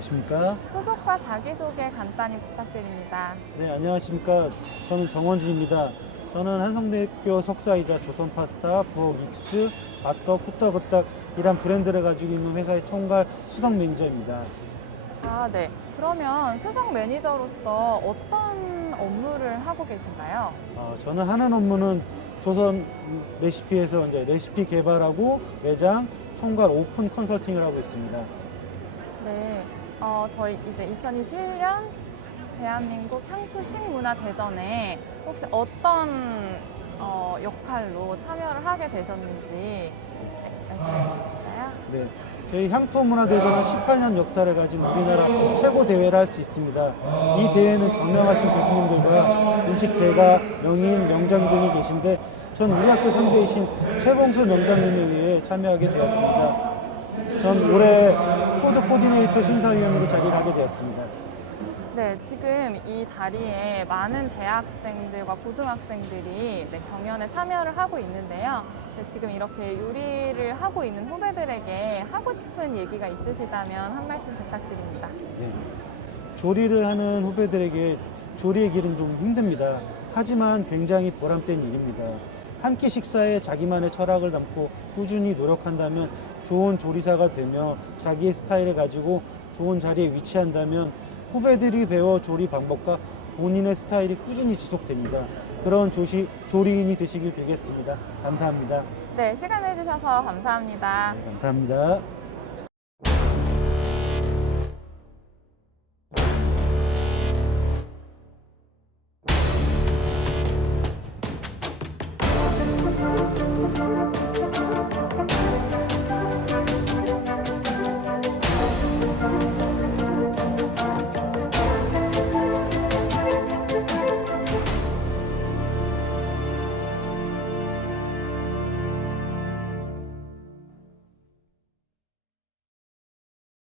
안녕하십니까? 소속과 자기소개 간단히 부탁드립니다. 네, 안녕하십니까? 저는 정원주입니다. 저는 한성대학교 석사이자 조선파스타, 부엌 익스, 아떡, 후떡후떡 이란 브랜드를 가지고 있는 회사의 총괄 수석 매니저입니다. 아, 네. 그러면 수석 매니저로서 어떤 업무를 하고 계신가요? 어, 저는 하는 업무는 조선 레시피에서 이제 레시피 개발하고 매장, 총괄 오픈 컨설팅을 하고 있습니다. 네. 어, 저희 이제 2021년 대한민국 향토 식문화 대전에 혹시 어떤 어, 역할로 참여를 하게 되셨는지 네, 말씀해 주시겠어요? 네. 저희 향토문화대전은 18년 역사를 가진 우리나라 최고 대회를 할 수 있습니다. 이 대회는 정명하신 교수님들과 음식 대가, 명인, 명장 등이 계신데 전 우리 학교 선배이신 최봉수 명장님에 의해 참여하게 되었습니다. 전 올해 푸드 코디네이터 심사위원으로 자리를 하게 되었습니다. 네, 지금 이 자리에 많은 대학생들과 고등학생들이 네, 경연에 참여를 하고 있는데요. 네, 지금 이렇게 요리를 하고 있는 후배들에게 하고 싶은 얘기가 있으시다면 한 말씀 부탁드립니다. 네. 조리를 하는 후배들에게 조리의 길은 좀 힘듭니다. 하지만 굉장히 보람된 일입니다. 한 끼 식사에 자기만의 철학을 담고 꾸준히 노력한다면 좋은 조리사가 되며 자기의 스타일을 가지고 좋은 자리에 위치한다면 후배들이 배워 조리 방법과 본인의 스타일이 꾸준히 지속됩니다. 그런 조시, 조리인이 되시길 빌겠습니다. 감사합니다. 네, 시간 내주셔서 감사합니다. 네, 감사합니다.